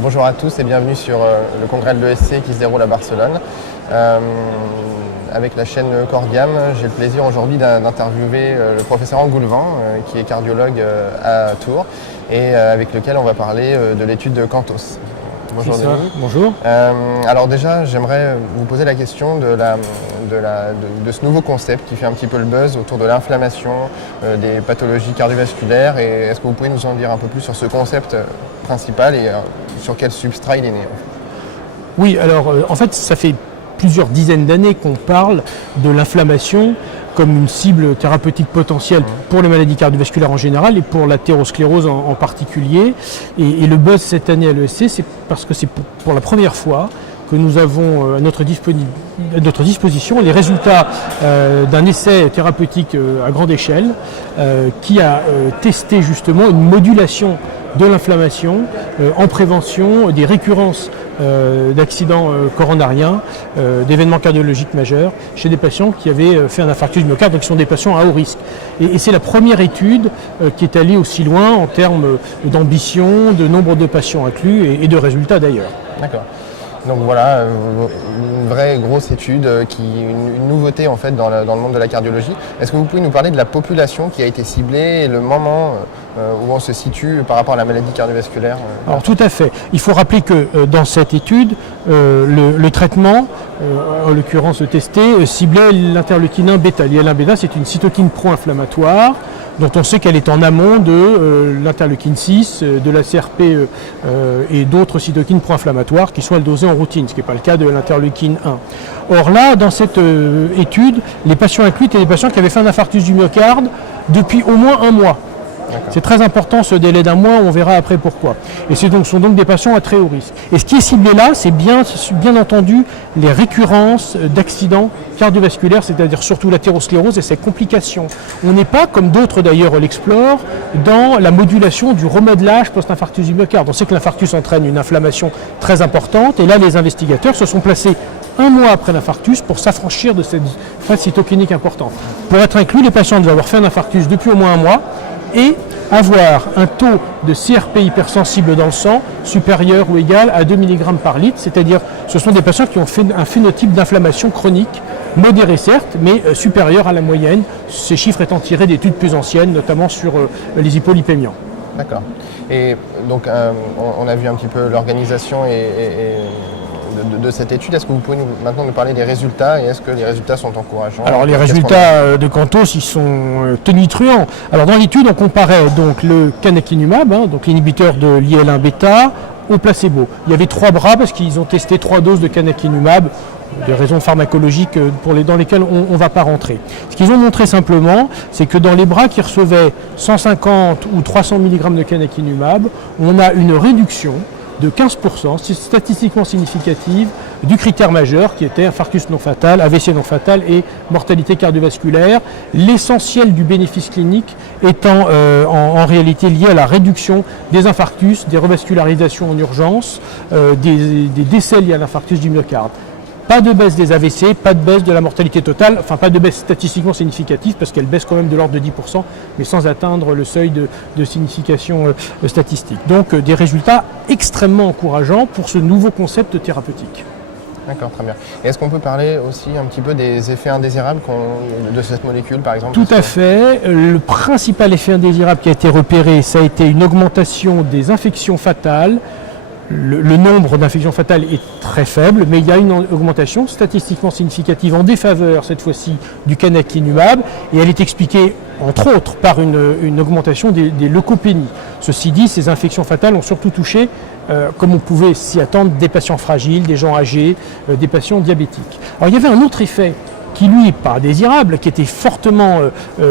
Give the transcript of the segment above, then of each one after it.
Bonjour à tous et bienvenue sur le congrès de l'ESC qui se déroule à Barcelone. Avec la chaîne Cordiam, j'ai le plaisir aujourd'hui d'interviewer le professeur Engoulevent, qui est cardiologue à Tours, et avec lequel on va parler de l'étude de CANTOS. Bonjour Denis. Bonjour. Alors déjà, j'aimerais vous poser la question de ce nouveau concept qui fait un petit peu le buzz autour de l'inflammation, des pathologies cardiovasculaires. Et est-ce que vous pouvez nous en dire un peu plus sur ce concept principal et sur quel substrat il est né? Oui, alors en fait, ça fait plusieurs dizaines d'années qu'on parle de l'inflammation comme une cible thérapeutique potentielle pour les maladies cardiovasculaires en général et pour l'athérosclérose en particulier. Et le buzz cette année à l'ESC, c'est parce que c'est pour la première fois que nous avons à notre disposition les résultats d'un essai thérapeutique à grande échelle qui a testé justement une modulation de l'inflammation en prévention des récurrences d'accidents coronariens, d'événements cardiologiques majeurs chez des patients qui avaient fait un infarctus du myocarde, donc qui sont des patients à haut risque. Et c'est la première étude qui est allée aussi loin en termes d'ambition, de nombre de patients inclus et de résultats d'ailleurs. D'accord. Donc voilà, une vraie grosse étude, une nouveauté en fait dans le monde de la cardiologie. Est-ce que vous pouvez nous parler de la population qui a été ciblée et le moment où on se situe par rapport à la maladie cardiovasculaire? Alors tout à fait. Il faut rappeler que dans cette étude, le traitement, en l'occurrence testé, ciblait l'interleukine 1 bêta. L'IL-1 bêta, c'est une cytokine pro-inflammatoire dont on sait qu'elle est en amont de l'interleukine 6, de la CRP et d'autres cytokines pro-inflammatoires qui sont dosées en routine, ce qui n'est pas le cas de l'interleukine 1. Or là, dans cette étude, les patients inclus étaient des patients qui avaient fait un infarctus du myocarde depuis au moins un mois. C'est très important ce délai d'un mois, on verra après pourquoi. Et ce sont donc des patients à très haut risque. Et ce qui est ciblé là, c'est bien entendu les récurrences d'accidents cardiovasculaires, c'est-à-dire surtout l'athérosclérose et ses complications. On n'est pas, comme d'autres d'ailleurs l'explorent, dans la modulation du remodelage post-infarctus du myocarde. On sait que l'infarctus entraîne une inflammation très importante, et là les investigateurs se sont placés un mois après l'infarctus pour s'affranchir de cette phase cytokinique importante. Pour être inclus, les patients doivent avoir fait un infarctus depuis au moins un mois, et avoir un taux de CRP hypersensible dans le sang supérieur ou égal à 2 mg par litre, c'est-à-dire ce sont des patients qui ont fait un phénotype d'inflammation chronique, modéré certes, mais supérieur à la moyenne, ces chiffres étant tirés d'études plus anciennes, notamment sur les hypolipémiants. D'accord. Et donc on a vu un petit peu l'organisation de cette étude. Est-ce que vous pouvez maintenant nous parler des résultats et est-ce que les résultats sont encourageants? Alors les résultats de CANTOS, ils sont tonitruants. Alors dans l'étude, on comparait donc le canakinumab, donc l'inhibiteur de l'IL-1 bêta, au placebo. Il y avait 3 bras parce qu'ils ont testé 3 doses de canakinumab, des raisons pharmacologiques dans lesquelles on ne va pas rentrer. Ce qu'ils ont montré simplement, c'est que dans les bras qui recevaient 150 ou 300 mg de canakinumab, on a une réduction de 15%, statistiquement significative, du critère majeur qui était infarctus non fatal, AVC non fatal et mortalité cardiovasculaire. L'essentiel du bénéfice clinique étant en réalité lié à la réduction des infarctus, des revascularisations en urgence, des décès liés à l'infarctus du myocarde. Pas de baisse des AVC, pas de baisse de la mortalité totale, enfin pas de baisse statistiquement significative parce qu'elle baisse quand même de l'ordre de 10%, mais sans atteindre le seuil de signification statistique. Donc des résultats extrêmement encourageants pour ce nouveau concept thérapeutique. D'accord, très bien. Et est-ce qu'on peut parler aussi un petit peu des effets indésirables de cette molécule, par exemple? Tout à fait. Le principal effet indésirable qui a été repéré, ça a été une augmentation des infections fatales. Le nombre d'infections fatales est très faible, mais il y a une augmentation statistiquement significative en défaveur, cette fois-ci, du canakinumab, et elle est expliquée, entre autres, par une augmentation des leucopénies. Ceci dit, ces infections fatales ont surtout touché, comme on pouvait s'y attendre, des patients fragiles, des gens âgés, des patients diabétiques. Alors il y avait un autre effet qui lui n'est pas désirable, qui était fortement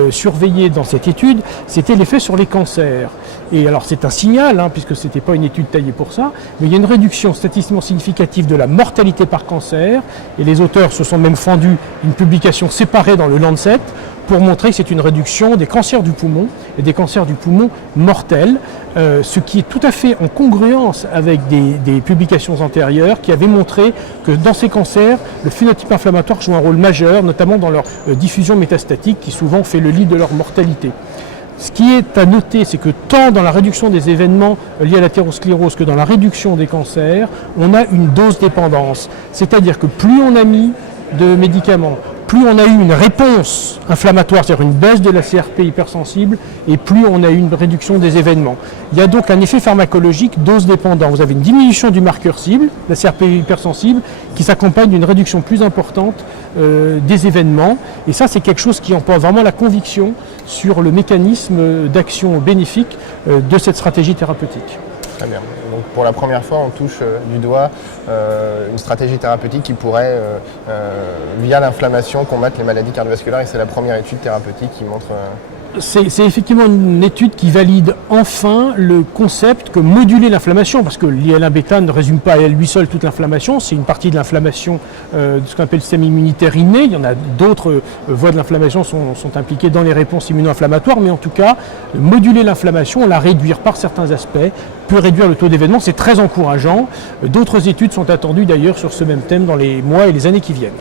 surveillé dans cette étude, c'était l'effet sur les cancers. Et alors c'est un signal, puisque ce n'était pas une étude taillée pour ça, mais il y a une réduction statistiquement significative de la mortalité par cancer, et les auteurs se sont même fendus une publication séparée dans le Lancet pour montrer que c'est une réduction des cancers du poumon et des cancers du poumon mortels, ce qui est tout à fait en congruence avec des publications antérieures qui avaient montré que dans ces cancers, le phénotype inflammatoire joue un rôle majeur, notamment dans leur diffusion métastatique qui souvent fait le lit de leur mortalité. Ce qui est à noter, c'est que tant dans la réduction des événements liés à l'athérosclérose que dans la réduction des cancers, on a une dose dépendance. C'est-à-dire que plus on a mis de médicaments, plus on a eu une réponse inflammatoire, c'est-à-dire une baisse de la CRP hypersensible, et plus on a eu une réduction des événements. Il y a donc un effet pharmacologique dose dépendant. Vous avez une diminution du marqueur cible, la CRP hypersensible, qui s'accompagne d'une réduction plus importante des événements. Et ça, c'est quelque chose qui emporte vraiment la conviction sur le mécanisme d'action bénéfique de cette stratégie thérapeutique. Très bien. Donc pour la première fois, on touche du doigt une stratégie thérapeutique qui pourrait, via l'inflammation, combattre les maladies cardiovasculaires, et c'est la première étude thérapeutique qui montre... C'est effectivement une étude qui valide enfin le concept que moduler l'inflammation, parce que l'IL-1β ne résume pas à lui seul toute l'inflammation, c'est une partie de l'inflammation de ce qu'on appelle le système immunitaire inné. Il y en a d'autres voies de l'inflammation sont impliquées dans les réponses immuno-inflammatoires, mais en tout cas, moduler l'inflammation, la réduire par certains aspects, peut réduire le taux d'événements, c'est très encourageant. D'autres études sont attendues d'ailleurs sur ce même thème dans les mois et les années qui viennent.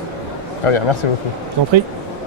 Très bien, merci beaucoup. Je vous en prie.